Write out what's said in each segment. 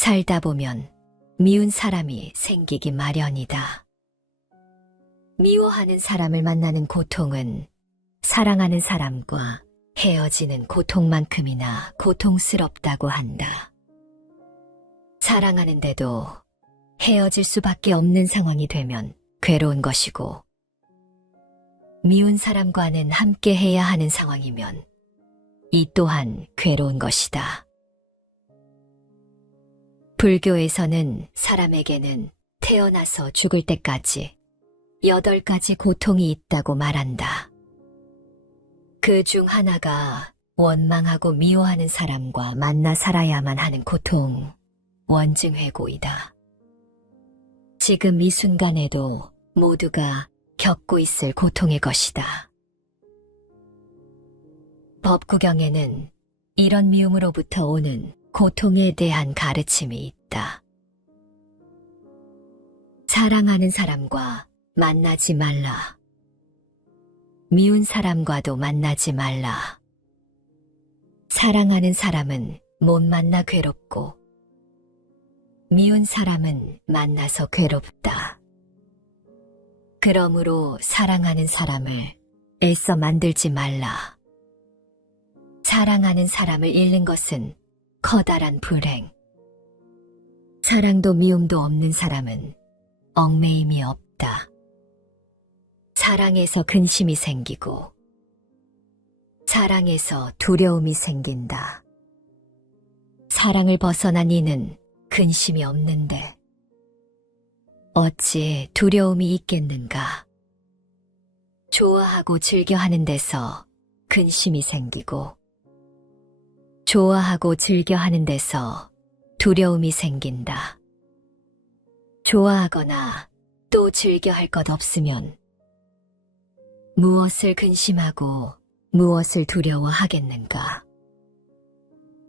살다 보면 미운 사람이 생기기 마련이다. 미워하는 사람을 만나는 고통은 사랑하는 사람과 헤어지는 고통만큼이나 고통스럽다고 한다. 사랑하는데도 헤어질 수밖에 없는 상황이 되면 괴로운 것이고, 미운 사람과는 함께 해야 하는 상황이면 이 또한 괴로운 것이다. 불교에서는 사람에게는 태어나서 죽을 때까지 8가지 고통이 있다고 말한다. 그 중 하나가 원망하고 미워하는 사람과 만나 살아야만 하는 고통, 원증회고이다. 지금 이 순간에도 모두가 겪고 있을 고통의 것이다. 법구경에는 이런 미움으로부터 오는 고통에 대한 가르침이 있다. 사랑하는 사람과 만나지 말라. 미운 사람과도 만나지 말라. 사랑하는 사람은 못 만나 괴롭고, 미운 사람은 만나서 괴롭다. 그러므로 사랑하는 사람을 애써 만들지 말라. 사랑하는 사람을 잃는 것은 커다란 불행. 사랑도 미움도 없는 사람은 얽매임이 없다. 사랑에서 근심이 생기고, 사랑에서 두려움이 생긴다. 사랑을 벗어난 이는 근심이 없는데 어찌 두려움이 있겠는가? 좋아하고 즐겨하는 데서 근심이 생기고, 좋아하고 즐겨하는 데서 두려움이 생긴다. 좋아하거나 또 즐겨할 것 없으면 무엇을 근심하고 무엇을 두려워하겠는가?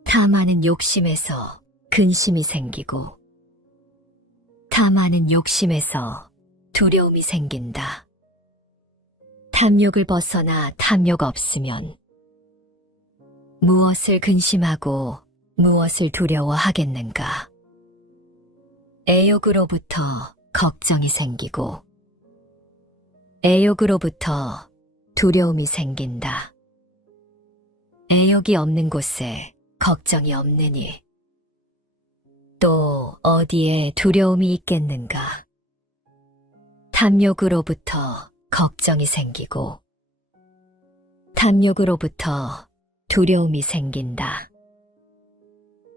탐하는 욕심에서 근심이 생기고, 탐하는 욕심에서 두려움이 생긴다. 탐욕을 벗어나 탐욕 없으면 무엇을 근심하고 무엇을 두려워하겠는가? 애욕으로부터 걱정이 생기고, 애욕으로부터 두려움이 생긴다. 애욕이 없는 곳에 걱정이 없느니 또 어디에 두려움이 있겠는가? 탐욕으로부터 걱정이 생기고, 탐욕으로부터 두려움이 생긴다.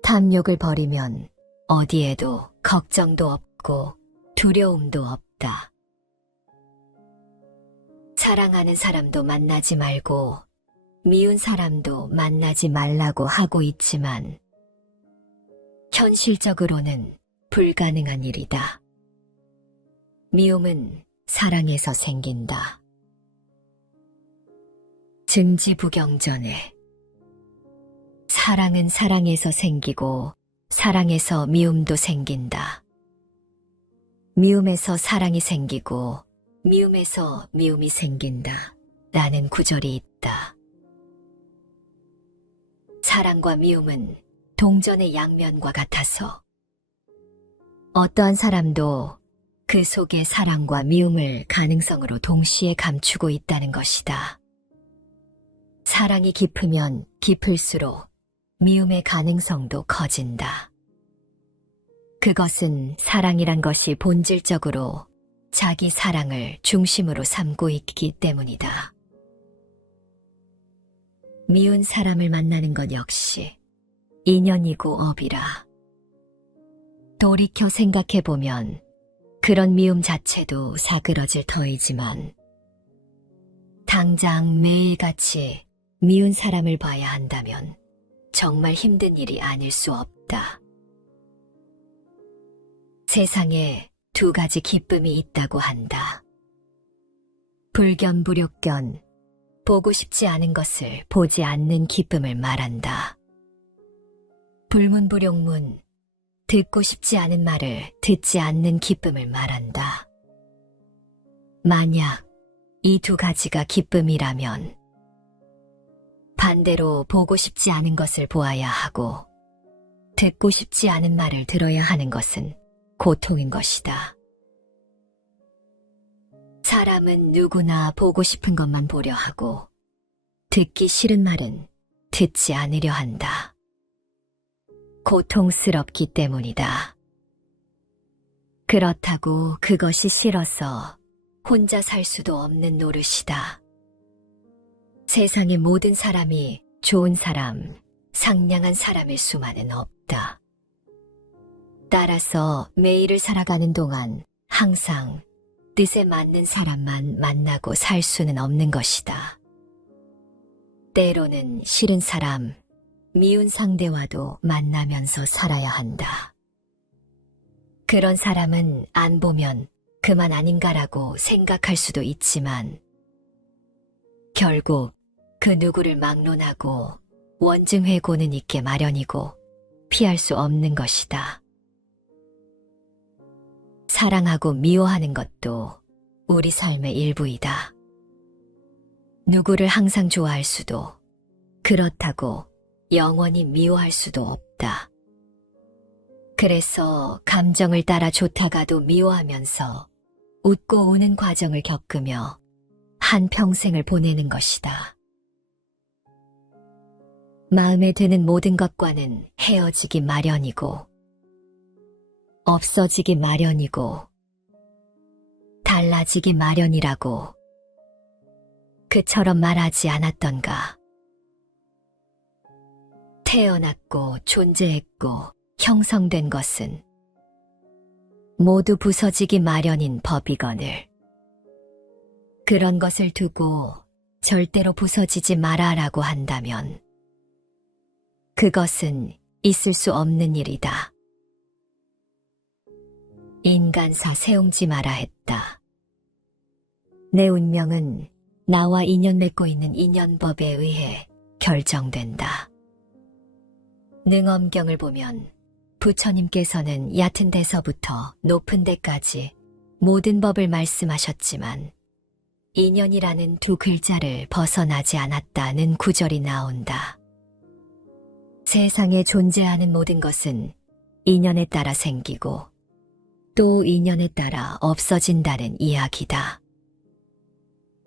탐욕을 버리면 어디에도 걱정도 없고 두려움도 없다. 사랑하는 사람도 만나지 말고 미운 사람도 만나지 말라고 하고 있지만 현실적으로는 불가능한 일이다. 미움은 사랑에서 생긴다. 증지부경전에 사랑은 사랑에서 생기고 사랑에서 미움도 생긴다. 미움에서 사랑이 생기고 미움에서 미움이 생긴다. 라는 구절이 있다. 사랑과 미움은 동전의 양면과 같아서 어떠한 사람도 그 속에 사랑과 미움을 가능성으로 동시에 감추고 있다는 것이다. 사랑이 깊으면 깊을수록 미움의 가능성도 커진다. 그것은 사랑이란 것이 본질적으로 자기 사랑을 중심으로 삼고 있기 때문이다. 미운 사람을 만나는 것 역시 인연이고 업이라. 돌이켜 생각해보면 그런 미움 자체도 사그러질 터이지만 당장 매일같이 미운 사람을 봐야 한다면 정말 힘든 일이 아닐 수 없다. 세상에 2가지 기쁨이 있다고 한다. 불견불욕견, 보고 싶지 않은 것을 보지 않는 기쁨을 말한다. 불문불욕문, 듣고 싶지 않은 말을 듣지 않는 기쁨을 말한다. 만약 이 2가지가 기쁨이라면 반대로 보고 싶지 않은 것을 보아야 하고 듣고 싶지 않은 말을 들어야 하는 것은 고통인 것이다. 사람은 누구나 보고 싶은 것만 보려 하고 듣기 싫은 말은 듣지 않으려 한다. 고통스럽기 때문이다. 그렇다고 그것이 싫어서 혼자 살 수도 없는 노릇이다. 세상의 모든 사람이 좋은 사람, 상냥한 사람일 수만은 없다. 따라서 매일을 살아가는 동안 항상 뜻에 맞는 사람만 만나고 살 수는 없는 것이다. 때로는 싫은 사람, 미운 상대와도 만나면서 살아야 한다. 그런 사람은 안 보면 그만 아닌가라고 생각할 수도 있지만 결국 그 누구를 막론하고 원증회고는 있게 마련이고 피할 수 없는 것이다. 사랑하고 미워하는 것도 우리 삶의 일부이다. 누구를 항상 좋아할 수도 그렇다고 영원히 미워할 수도 없다. 그래서 감정을 따라 좋다가도 미워하면서 웃고 우는 과정을 겪으며 한평생을 보내는 것이다. 마음에 드는 모든 것과는 헤어지기 마련이고 없어지기 마련이고 달라지기 마련이라고 그처럼 말하지 않았던가. 태어났고 존재했고 형성된 것은 모두 부서지기 마련인 법이거늘. 그런 것을 두고 절대로 부서지지 마라라고 한다면 그것은 있을 수 없는 일이다. 인간사 세웅지 마라 했다. 내 운명은 나와 인연 맺고 있는 인연법에 의해 결정된다. 능엄경을 보면 부처님께서는 얕은 데서부터 높은 데까지 모든 법을 말씀하셨지만 인연이라는 두 글자를 벗어나지 않았다는 구절이 나온다. 세상에 존재하는 모든 것은 인연에 따라 생기고 또 인연에 따라 없어진다는 이야기다.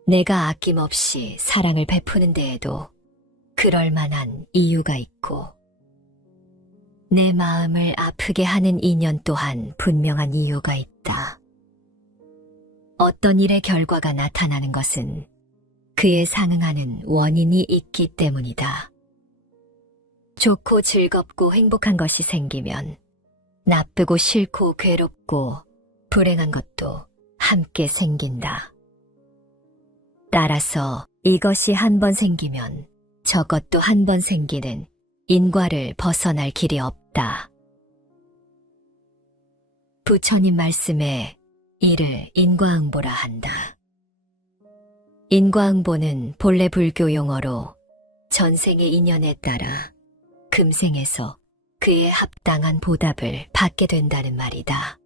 내가 아낌없이 사랑을 베푸는 데에도 그럴 만한 이유가 있고 내 마음을 아프게 하는 인연 또한 분명한 이유가 있다. 어떤 일의 결과가 나타나는 것은 그에 상응하는 원인이 있기 때문이다. 좋고 즐겁고 행복한 것이 생기면 나쁘고 싫고 괴롭고 불행한 것도 함께 생긴다. 따라서 이것이 한 번 생기면 저것도 한 번 생기는 인과를 벗어날 길이 없다. 부처님 말씀에 이를 인과응보라 한다. 인과응보는 본래 불교 용어로 전생의 인연에 따라 금생에서 그에 합당한 보답을 받게 된다는 말이다.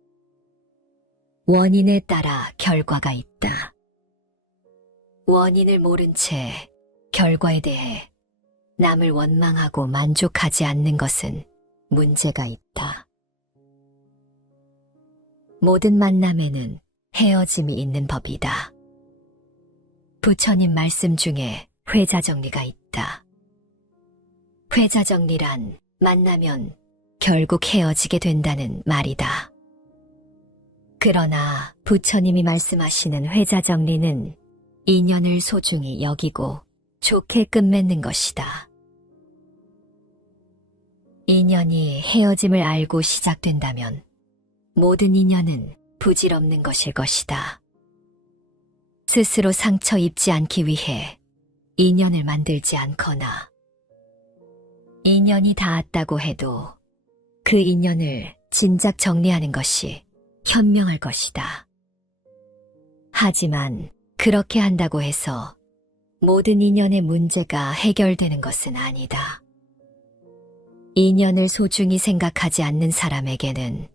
원인에 따라 결과가 있다. 원인을 모른 채 결과에 대해 남을 원망하고 만족하지 않는 것은 문제가 있다. 모든 만남에는 헤어짐이 있는 법이다. 부처님 말씀 중에 회자정리가 있다. 회자정리란 만나면 결국 헤어지게 된다는 말이다. 그러나 부처님이 말씀하시는 회자정리는 인연을 소중히 여기고 좋게 끝맺는 것이다. 인연이 헤어짐을 알고 시작된다면 모든 인연은 부질없는 것일 것이다. 스스로 상처 입지 않기 위해 인연을 만들지 않거나 인연이 닿았다고 해도 그 인연을 진작 정리하는 것이 현명할 것이다. 하지만 그렇게 한다고 해서 모든 인연의 문제가 해결되는 것은 아니다. 인연을 소중히 생각하지 않는 사람에게는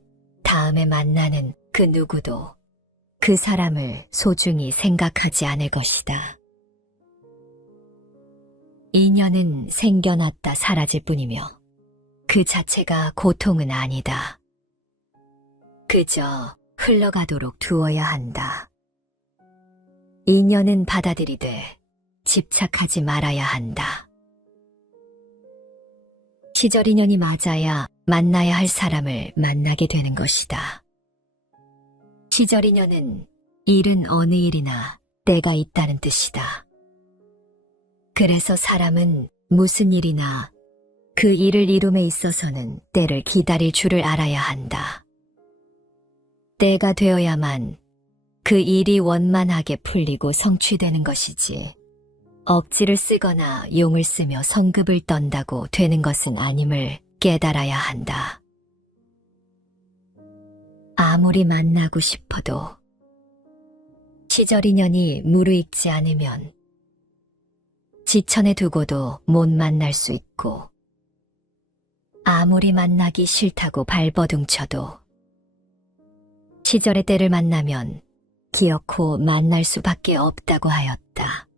다음에 만나는 그 누구도 그 사람을 소중히 생각하지 않을 것이다. 인연은 생겨났다 사라질 뿐이며 그 그 자체가 고통은 아니다. 그저 흘러가도록 두어야 한다. 인연은 받아들이되 집착하지 말아야 한다. 시절 인연이 맞아야 만나야 할 사람을 만나게 되는 것이다. 시절 인연은 일은 어느 일이나 때가 있다는 뜻이다. 그래서 사람은 무슨 일이나 그 일을 이룸에 있어서는 때를 기다릴 줄을 알아야 한다. 때가 되어야만 그 일이 원만하게 풀리고 성취되는 것이지, 억지를 쓰거나 용을 쓰며 성급을 떤다고 되는 것은 아님을 깨달아야 한다. 아무리 만나고 싶어도 시절 인연이 무르익지 않으면 지천에 두고도 못 만날 수 있고, 아무리 만나기 싫다고 발버둥쳐도 시절의 때를 만나면 기어코 만날 수밖에 없다고 하였다.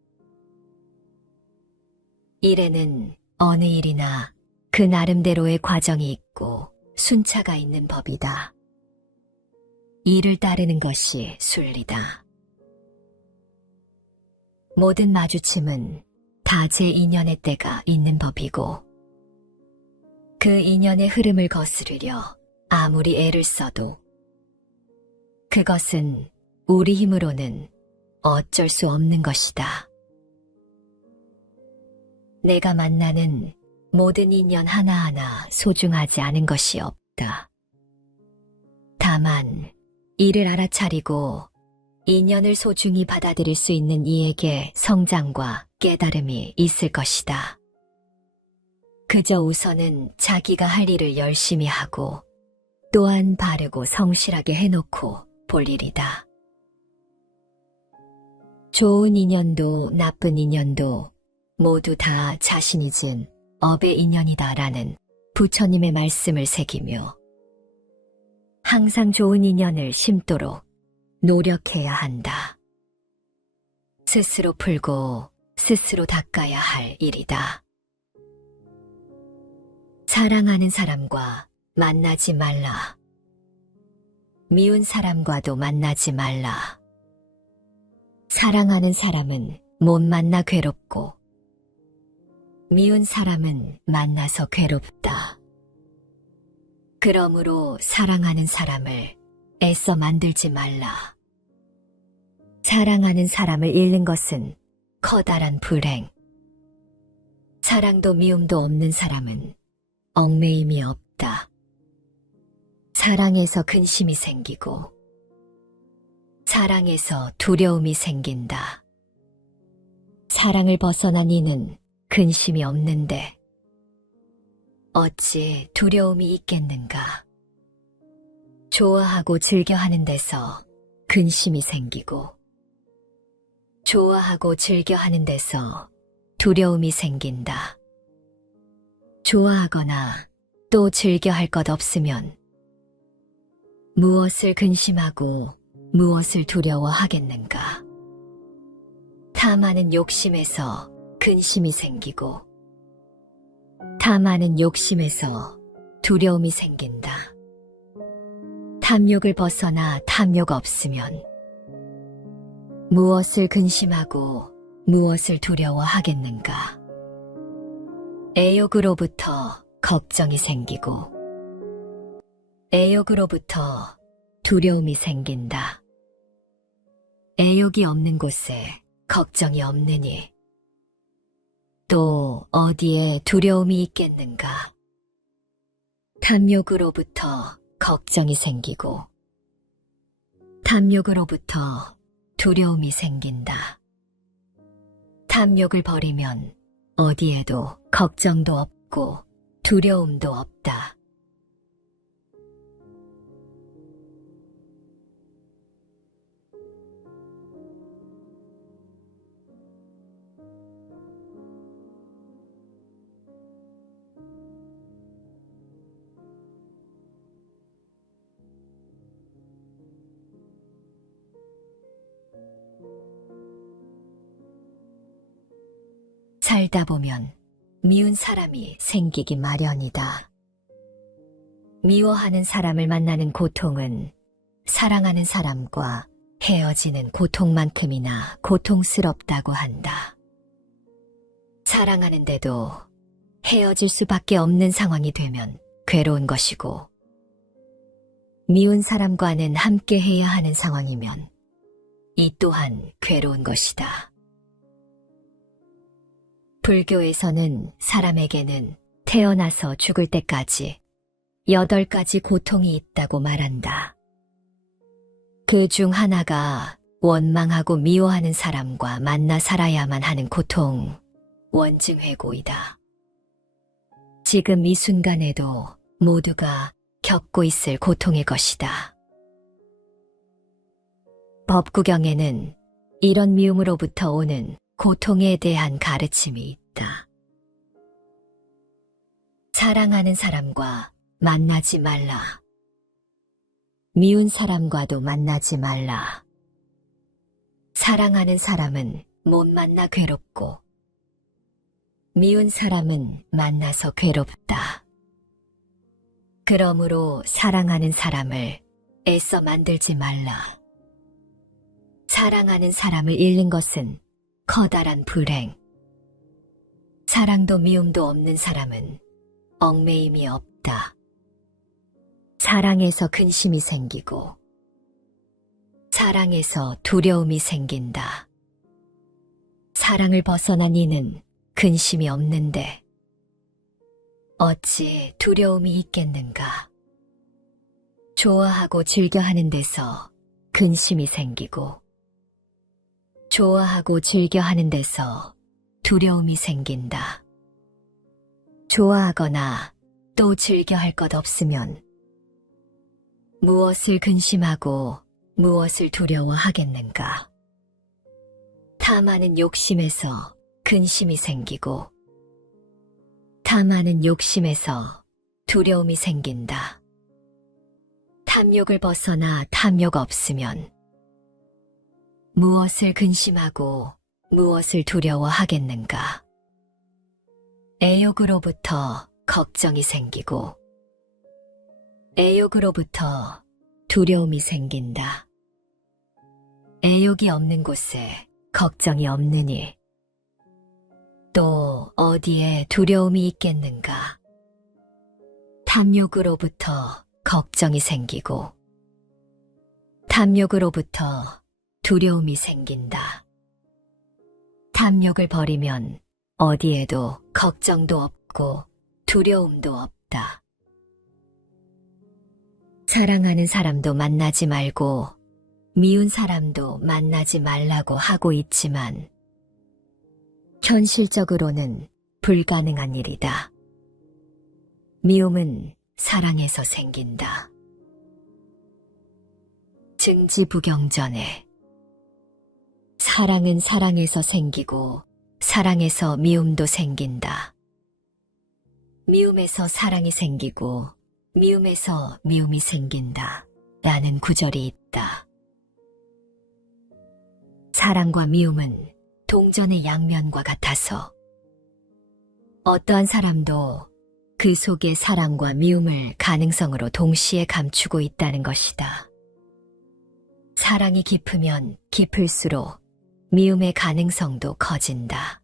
일에는 어느 일이나 그 나름대로의 과정이 있고 순차가 있는 법이다. 이를 따르는 것이 순리다. 모든 마주침은 다 제 인연의 때가 있는 법이고, 그 인연의 흐름을 거스르려 아무리 애를 써도 그것은 우리 힘으로는 어쩔 수 없는 것이다. 내가 만나는 모든 인연 하나하나 소중하지 않은 것이 없다. 다만 이를 알아차리고 인연을 소중히 받아들일 수 있는 이에게 성장과 깨달음이 있을 것이다. 그저 우선은 자기가 할 일을 열심히 하고 또한 바르고 성실하게 해놓고 볼 일이다. 좋은 인연도 나쁜 인연도 모두 다 자신이 진 업의 인연이다라는 부처님의 말씀을 새기며 항상 좋은 인연을 심도록 노력해야 한다. 스스로 풀고 스스로 닦아야 할 일이다. 사랑하는 사람과 만나지 말라. 미운 사람과도 만나지 말라. 사랑하는 사람은 못 만나 괴롭고 미운 사람은 만나서 괴롭다. 그러므로 사랑하는 사람을 애써 만들지 말라. 사랑하는 사람을 잃는 것은 커다란 불행. 사랑도 미움도 없는 사람은 얽매임이 없다. 사랑에서 근심이 생기고 사랑에서 두려움이 생긴다. 사랑을 벗어난 이는 근심이 없는데 어찌 두려움이 있겠는가. 좋아하고 즐겨하는 데서 근심이 생기고 좋아하고 즐겨하는 데서 두려움이 생긴다. 좋아하거나 또 즐겨할 것 없으면 무엇을 근심하고 무엇을 두려워하겠는가. 탐하는 욕심에서 근심이 생기고 탐하는 욕심에서 두려움이 생긴다. 탐욕을 벗어나 탐욕 없으면 무엇을 근심하고 무엇을 두려워하겠는가. 애욕으로부터 걱정이 생기고 애욕으로부터 두려움이 생긴다. 애욕이 없는 곳에 걱정이 없느니 또 어디에 두려움이 있겠는가. 탐욕으로부터 걱정이 생기고 탐욕으로부터 두려움이 생긴다. 탐욕을 버리면 어디에도 걱정도 없고 두려움도 없다. 살다 보면 미운 사람이 생기기 마련이다. 미워하는 사람을 만나는 고통은 사랑하는 사람과 헤어지는 고통만큼이나 고통스럽다고 한다. 사랑하는데도 헤어질 수밖에 없는 상황이 되면 괴로운 것이고, 미운 사람과는 함께 해야 하는 상황이면 이 또한 괴로운 것이다. 불교에서는 사람에게는 태어나서 죽을 때까지 8가지 고통이 있다고 말한다. 그 중 하나가 원망하고 미워하는 사람과 만나 살아야만 하는 고통, 원증회고이다. 지금 이 순간에도 모두가 겪고 있을 고통의 것이다. 법구경에는 이런 미움으로부터 오는 고통에 대한 가르침이 있다. 사랑하는 사람과 만나지 말라. 미운 사람과도 만나지 말라. 사랑하는 사람은 못 만나 괴롭고, 미운 사람은 만나서 괴롭다. 그러므로 사랑하는 사람을 애써 만들지 말라. 사랑하는 사람을 잃는 것은 커다란 불행. 사랑도 미움도 없는 사람은 얽매임이 없다. 사랑에서 근심이 생기고, 사랑에서 두려움이 생긴다. 사랑을 벗어난 이는 근심이 없는데 어찌 두려움이 있겠는가? 좋아하고 즐겨하는 데서 근심이 생기고, 좋아하고 즐겨하는 데서 두려움이 생긴다. 좋아하거나 또 즐겨할 것 없으면 무엇을 근심하고 무엇을 두려워하겠는가? 탐하는 욕심에서 근심이 생기고, 탐하는 욕심에서 두려움이 생긴다. 탐욕을 벗어나 탐욕 없으면 무엇을 근심하고 무엇을 두려워하겠는가? 애욕으로부터 걱정이 생기고, 애욕으로부터 두려움이 생긴다. 애욕이 없는 곳에 걱정이 없느니 또 어디에 두려움이 있겠는가? 탐욕으로부터 걱정이 생기고, 탐욕으로부터 두려움이 생긴다. 탐욕을 버리면 어디에도 걱정도 없고 두려움도 없다. 사랑하는 사람도 만나지 말고 미운 사람도 만나지 말라고 하고 있지만 현실적으로는 불가능한 일이다. 미움은 사랑에서 생긴다. 증지부경전에 사랑은 사랑에서 생기고 사랑에서 미움도 생긴다. 미움에서 사랑이 생기고 미움에서 미움이 생긴다. 라는 구절이 있다. 사랑과 미움은 동전의 양면과 같아서 어떠한 사람도 그 속에 사랑과 미움을 가능성으로 동시에 감추고 있다는 것이다. 사랑이 깊으면 깊을수록 미움의 가능성도 커진다.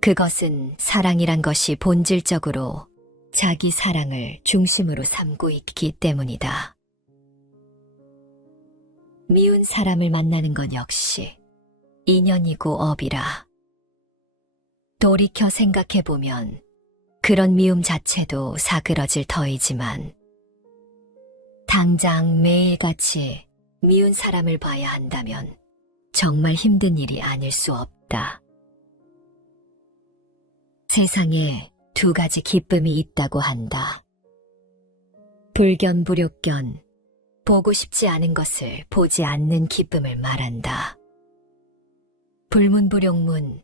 그것은 사랑이란 것이 본질적으로 자기 사랑을 중심으로 삼고 있기 때문이다. 미운 사람을 만나는 것 역시 인연이고 업이라. 돌이켜 생각해보면 그런 미움 자체도 사그러질 터이지만 당장 매일같이 미운 사람을 봐야 한다면 정말 힘든 일이 아닐 수 없다. 세상에 2가지 기쁨이 있다고 한다. 불견, 불욕견, 보고 싶지 않은 것을 보지 않는 기쁨을 말한다. 불문불욕문,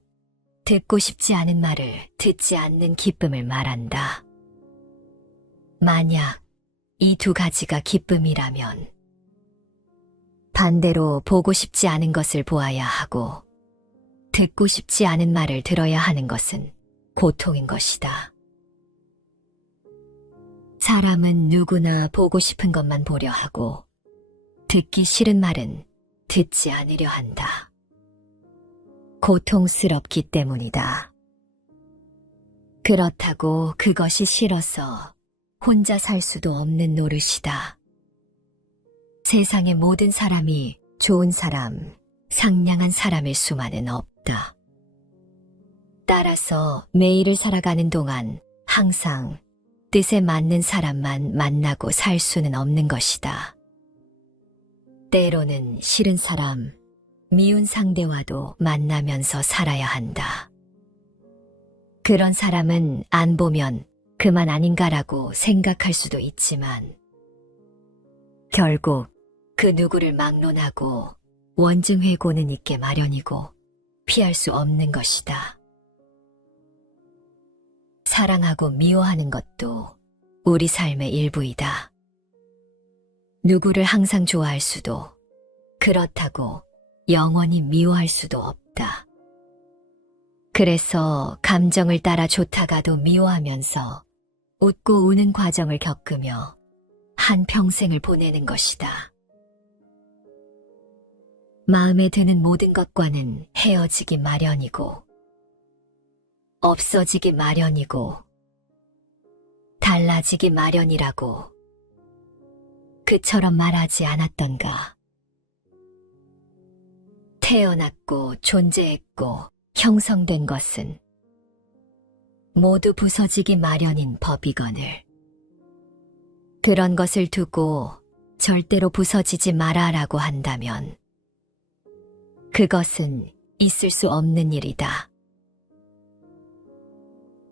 듣고 싶지 않은 말을 듣지 않는 기쁨을 말한다. 만약 이 2가지가 기쁨이라면 반대로 보고 싶지 않은 것을 보아야 하고 듣고 싶지 않은 말을 들어야 하는 것은 고통인 것이다. 사람은 누구나 보고 싶은 것만 보려 하고 듣기 싫은 말은 듣지 않으려 한다. 고통스럽기 때문이다. 그렇다고 그것이 싫어서 혼자 살 수도 없는 노릇이다. 세상의 모든 사람이 좋은 사람, 상냥한 사람일 수만은 없다. 따라서 매일을 살아가는 동안 항상 뜻에 맞는 사람만 만나고 살 수는 없는 것이다. 때로는 싫은 사람, 미운 상대와도 만나면서 살아야 한다. 그런 사람은 안 보면 그만 아닌가라고 생각할 수도 있지만 결국 그 누구를 막론하고 원증회고는 있게 마련이고 피할 수 없는 것이다. 사랑하고 미워하는 것도 우리 삶의 일부이다. 누구를 항상 좋아할 수도 그렇다고 영원히 미워할 수도 없다. 그래서 감정을 따라 좋다가도 미워하면서 웃고 우는 과정을 겪으며 한평생을 보내는 것이다. 마음에 드는 모든 것과는 헤어지기 마련이고 없어지기 마련이고 달라지기 마련이라고 그처럼 말하지 않았던가. 태어났고 존재했고 형성된 것은 모두 부서지기 마련인 법이거늘. 그런 것을 두고 절대로 부서지지 마라라고 한다면 그것은 있을 수 없는 일이다.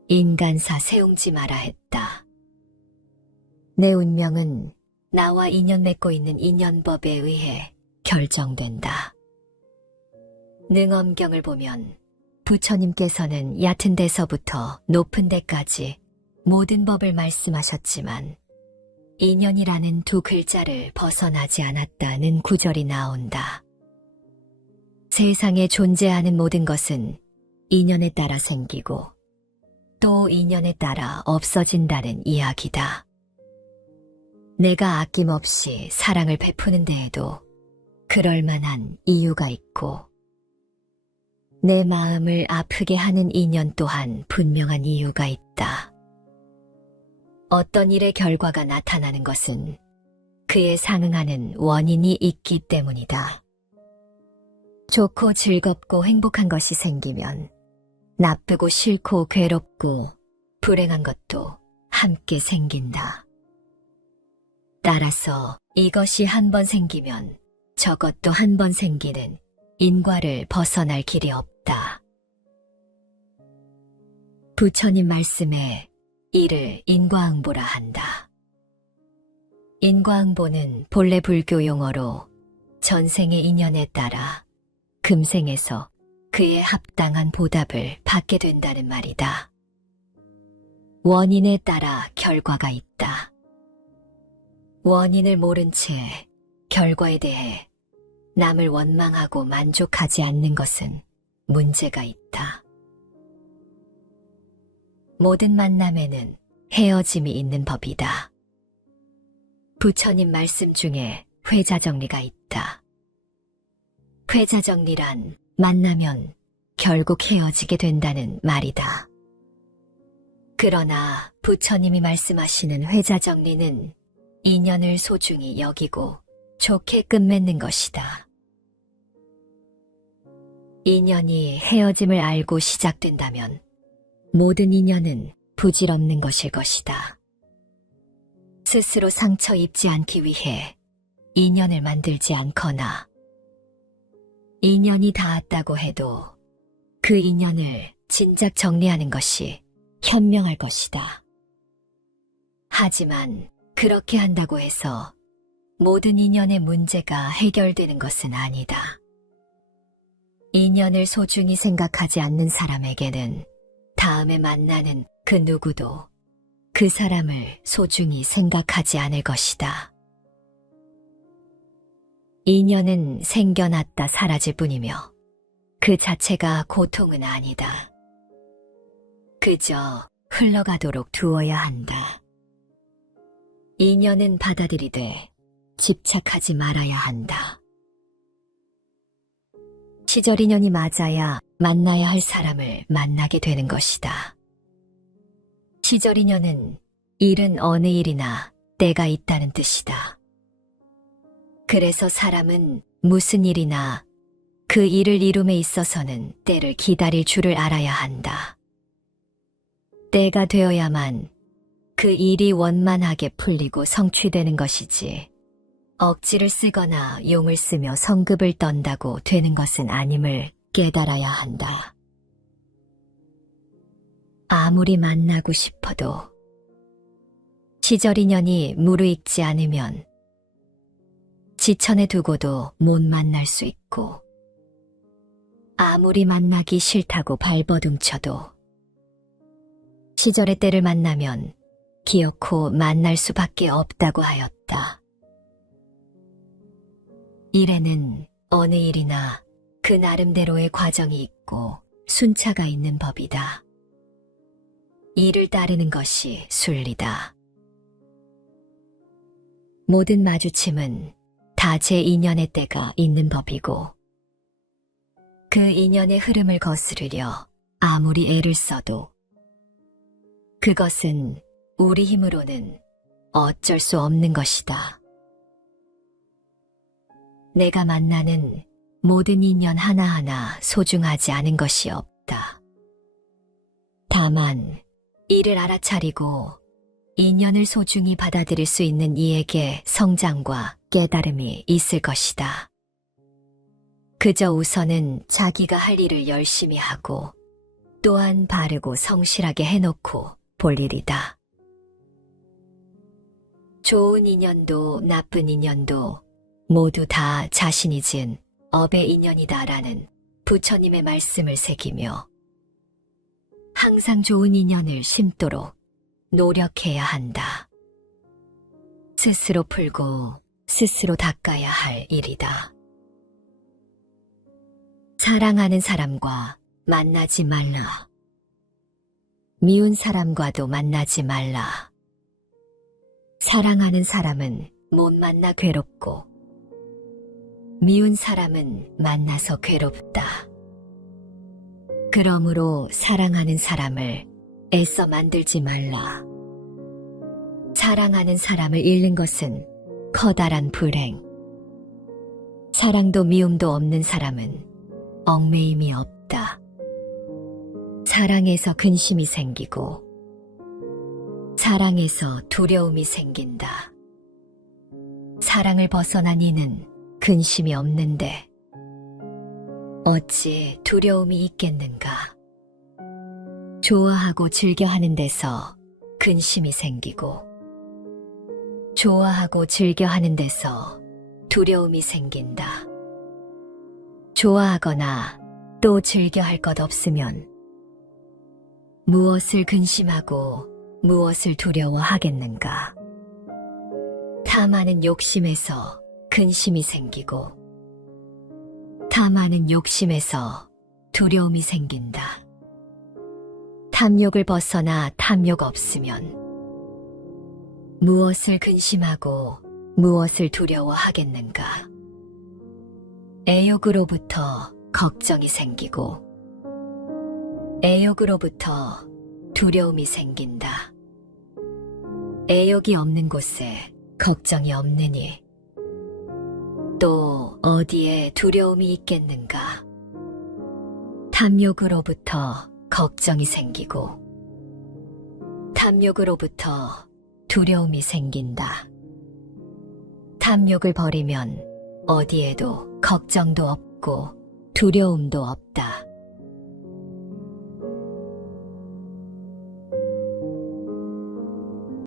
인간사 세웅지 마라 했다. 내 운명은 나와 인연 맺고 있는 인연법에 의해 결정된다. 능엄경을 보면 부처님께서는 얕은 데서부터 높은 데까지 모든 법을 말씀하셨지만 인연이라는 두 글자를 벗어나지 않았다는 구절이 나온다. 세상에 존재하는 모든 것은 인연에 따라 생기고 또 인연에 따라 없어진다는 이야기다. 내가 아낌없이 사랑을 베푸는 데에도 그럴 만한 이유가 있고 내 마음을 아프게 하는 인연 또한 분명한 이유가 있다. 어떤 일의 결과가 나타나는 것은 그에 상응하는 원인이 있기 때문이다. 좋고 즐겁고 행복한 것이 생기면 나쁘고 싫고 괴롭고 불행한 것도 함께 생긴다. 따라서 이것이 한 번 생기면 저것도 한 번 생기는 인과를 벗어날 길이 없다. 부처님 말씀에 이를 인과응보라 한다. 인과응보는 본래 불교 용어로 전생의 인연에 따라 금생에서 그에 합당한 보답을 받게 된다는 말이다. 원인에 따라 결과가 있다. 원인을 모른 채 결과에 대해 남을 원망하고 만족하지 않는 것은 문제가 있다. 모든 만남에는 헤어짐이 있는 법이다. 부처님 말씀 중에 회자정리가 있다. 회자정리란 만나면 결국 헤어지게 된다는 말이다. 그러나 부처님이 말씀하시는 회자정리는 인연을 소중히 여기고 좋게 끝맺는 것이다. 인연이 헤어짐을 알고 시작된다면 모든 인연은 부질없는 것일 것이다. 스스로 상처 입지 않기 위해 인연을 만들지 않거나 인연이 닿았다고 해도 그 인연을 진작 정리하는 것이 현명할 것이다. 하지만 그렇게 한다고 해서 모든 인연의 문제가 해결되는 것은 아니다. 인연을 소중히 생각하지 않는 사람에게는 다음에 만나는 그 누구도 그 사람을 소중히 생각하지 않을 것이다. 인연은 생겨났다 사라질 뿐이며 그 자체가 고통은 아니다. 그저 흘러가도록 두어야 한다. 인연은 받아들이되 집착하지 말아야 한다. 시절 인연이 맞아야 만나야 할 사람을 만나게 되는 것이다. 시절 인연은 일은 어느 일이나 때가 있다는 뜻이다. 그래서 사람은 무슨 일이나 그 일을 이룸에 있어서는 때를 기다릴 줄을 알아야 한다. 때가 되어야만 그 일이 원만하게 풀리고 성취되는 것이지, 억지를 쓰거나 용을 쓰며 성급을 떤다고 되는 것은 아님을 깨달아야 한다. 아무리 만나고 싶어도 시절 인연이 무르익지 않으면 지천에 두고도 못 만날 수 있고, 아무리 만나기 싫다고 발버둥쳐도 시절의 때를 만나면 기어코 만날 수밖에 없다고 하였다. 일에는 어느 일이나 그 나름대로의 과정이 있고 순차가 있는 법이다. 이를 따르는 것이 순리다. 모든 마주침은 다 제 인연의 때가 있는 법이고, 그 인연의 흐름을 거스르려 아무리 애를 써도 그것은 우리 힘으로는 어쩔 수 없는 것이다. 내가 만나는 모든 인연 하나하나 소중하지 않은 것이 없다. 다만 이를 알아차리고 인연을 소중히 받아들일 수 있는 이에게 성장과 깨달음이 있을 것이다. 그저 우선은 자기가 할 일을 열심히 하고 또한 바르고 성실하게 해놓고 볼 일이다. 좋은 인연도 나쁜 인연도 모두 다 자신이 지은 업의 인연이다라는 부처님의 말씀을 새기며 항상 좋은 인연을 심도록 노력해야 한다. 스스로 풀고 스스로 닦아야 할 일이다. 사랑하는 사람과 만나지 말라. 미운 사람과도 만나지 말라. 사랑하는 사람은 못 만나 괴롭고 미운 사람은 만나서 괴롭다. 그러므로 사랑하는 사람을 애써 만들지 말라. 사랑하는 사람을 잃는 것은 커다란 불행. 사랑도 미움도 없는 사람은 얽매임이 없다. 사랑에서 근심이 생기고 사랑에서 두려움이 생긴다. 사랑을 벗어난 이는 근심이 없는데 어찌 두려움이 있겠는가. 좋아하고 즐겨하는 데서 근심이 생기고 좋아하고 즐겨하는 데서 두려움이 생긴다. 좋아하거나 또 즐겨할 것 없으면 무엇을 근심하고 무엇을 두려워하겠는가. 탐하는 욕심에서 근심이 생기고 탐하는 욕심에서 두려움이 생긴다. 탐욕을 벗어나 탐욕 없으면 무엇을 근심하고 무엇을 두려워하겠는가. 애욕으로부터 걱정이 생기고 애욕으로부터 두려움이 생긴다. 애욕이 없는 곳에 걱정이 없느니 또 어디에 두려움이 있겠는가. 탐욕으로부터 걱정이 생기고 탐욕으로부터 두려움이 생긴다. 탐욕을 버리면 어디에도 걱정도 없고 두려움도 없다.